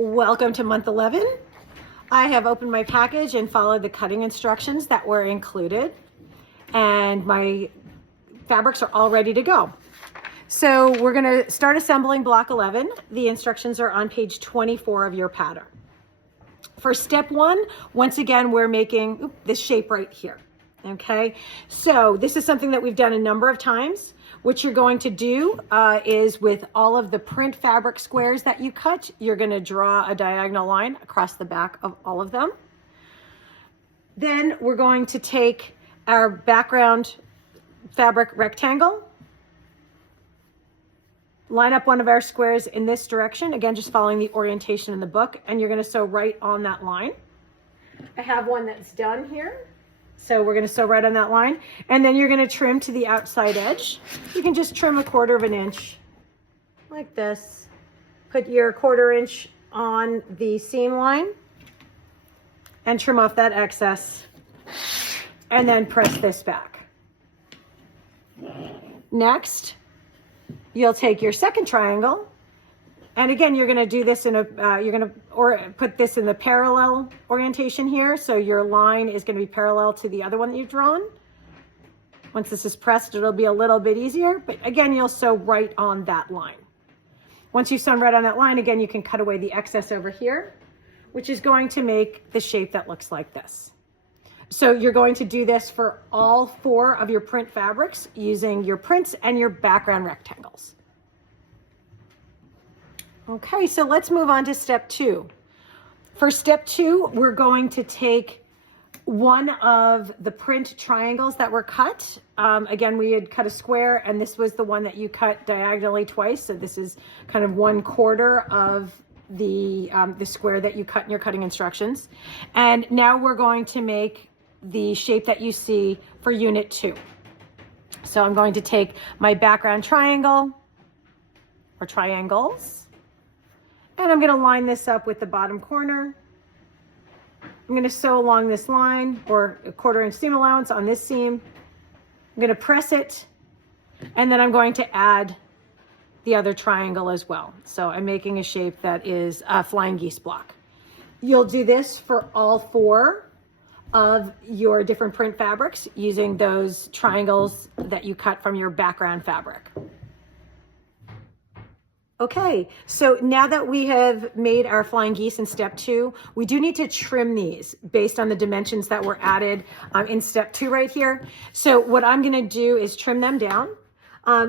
Welcome to month 11. I have opened my package and followed the cutting instructions that were included, and my fabrics are all ready to go. So we're going to start assembling block 11. The instructions are on page 24 of your pattern. For step 1, once again, we're making this shape right here. Okay, so this is something that we've done a number of times. What you're going to do is with all of the print fabric squares that you cut, you're going to draw a diagonal line across the back of all of them. Then we're going to take our background fabric rectangle, line up one of our squares in this direction, again just following the orientation in the book, and you're going to sew right on that line. I have one that's done here. So we're going to sew right on that line, and then you're going to trim to the outside edge. You can just trim 1/4 of an inch like this. Put your 1/4 inch on the seam line and trim off that excess, and then press this back. Next, you'll take your second triangle, and again, you're going to do this in a, put this in the parallel orientation here. So your line is going to be parallel to the other one that you've drawn. Once this is pressed, it'll be a little bit easier, but again, you'll sew right on that line. Once you've sewn right on that line, again, you can cut away the excess over here, which is going to make the shape that looks like this. So you're going to do this for all 4 of your print fabrics using your prints and your background rectangles. Okay, so let's move on to step 2. For step 2, we're going to take one of the print triangles that were cut. Again, we had cut a square, and this was the one that you cut diagonally twice. So this is kind of 1/4 of the square that you cut in your cutting instructions. And now we're going to make the shape that you see for unit 2. So I'm going to take my background triangle or triangles, and I'm going to line this up with the bottom corner. I'm going to sew along this line, or 1/4 inch seam allowance on this seam. I'm going to press it, and then I'm going to add the other triangle as well. So I'm making a shape that is a flying geese block. You'll do this for all 4 of your different print fabrics using those triangles that you cut from your background fabric. Okay, so now that we have made our flying geese in step 2, we do need to trim these based on the dimensions that were added in step 2 right here. So what I'm going to do is trim them down.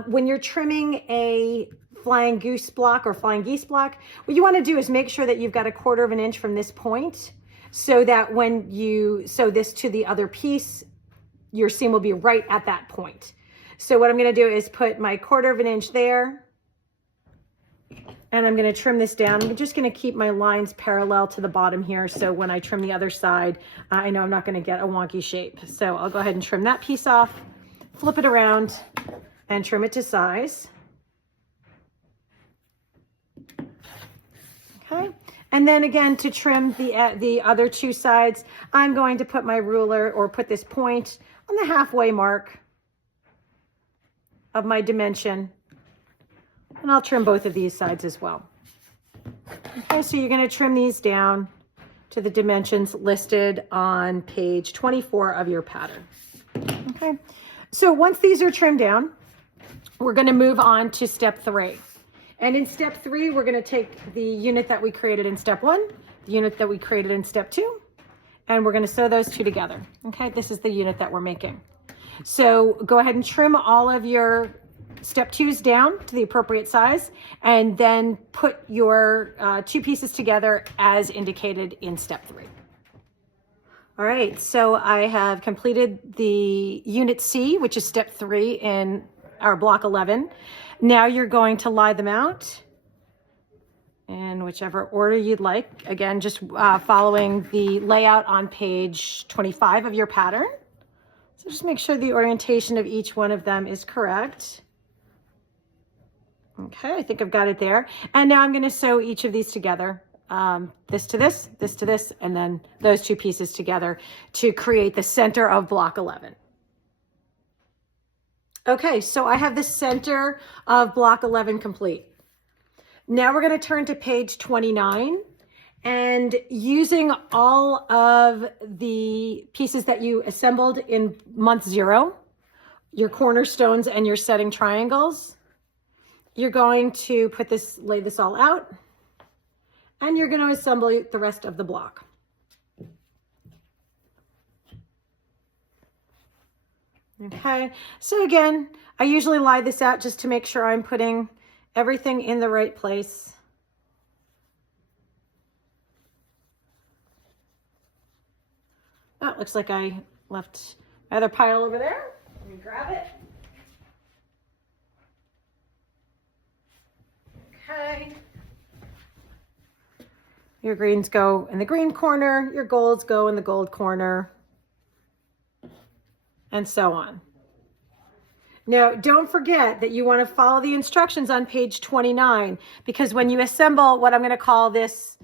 When you're trimming a flying goose block or flying geese block, what you want to do is make sure that you've got 1/4 of an inch from this point, so that when you sew this to the other piece, your seam will be right at that point. So what I'm going to do is put my 1/4 of an inch there, and I'm going to trim this down. I'm just going to keep my lines parallel to the bottom here, so when I trim the other side, I know I'm not going to get a wonky shape. So I'll go ahead and trim that piece off, flip it around, and trim it to size. Okay, and then again, to trim the other 2 sides, I'm going to put my ruler, or put this point on the halfway mark of my dimension, and I'll trim both of these sides as well. Okay, so you're going to trim these down to the dimensions listed on page 24 of your pattern. Okay, so once these are trimmed down, we're going to move on to step 3. And in step 3, we're going to take the unit that we created in step 1, the unit that we created in step 2, and we're going to sew those 2 together. Okay, this is the unit that we're making. So go ahead and trim all of your step 2s down to the appropriate size, and then put your 2 pieces together as indicated in step 3. All right, so I have completed the unit C, which is step 3 in our block 11. Now you're going to lie them out in whichever order you'd like. Again, just following the layout on page 25 of your pattern. So just make sure the orientation of each one of them is correct. Okay, I think I've got it there. And now I'm going to sew each of these together. This to this, this to this, and then those 2 pieces together to create the center of block 11. Okay, so I have the center of block 11 complete. Now we're going to turn to page 29 And using all of the pieces that you assembled in month 0, your cornerstones and your setting triangles, you're going to lay this all out, and you're going to assemble the rest of the block. Okay, so again, I usually lie this out just to make sure I'm putting everything in the right place. Oh, looks like I left my other pile over there. Let me grab it. Okay. Your greens go in the green corner, your golds go in the gold corner, and so on. Now, don't forget that you want to follow the instructions on page 29, because when you assemble what I'm going to call this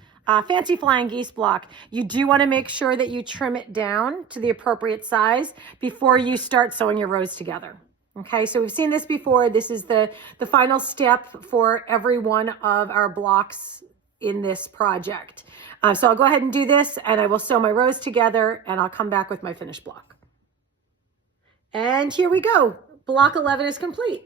fancy flying geese block, you do want to make sure that you trim it down to the appropriate size before you start sewing your rows together. Okay, so we've seen this before. This is the final step for every one of our blocks in this project. So I'll go ahead and do this, and I will sew my rows together, and I'll come back with my finished block. And here we go. Block 11 is complete.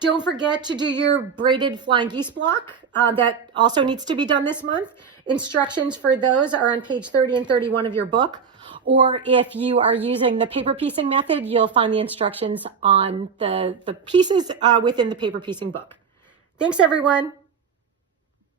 Don't forget to do your braided flying geese block. That also needs to be done this month. Instructions for those are on page 30 and 31 of your book. Or if you are using the paper piecing method, you'll find the instructions on the pieces within the paper piecing book. Thanks, everyone.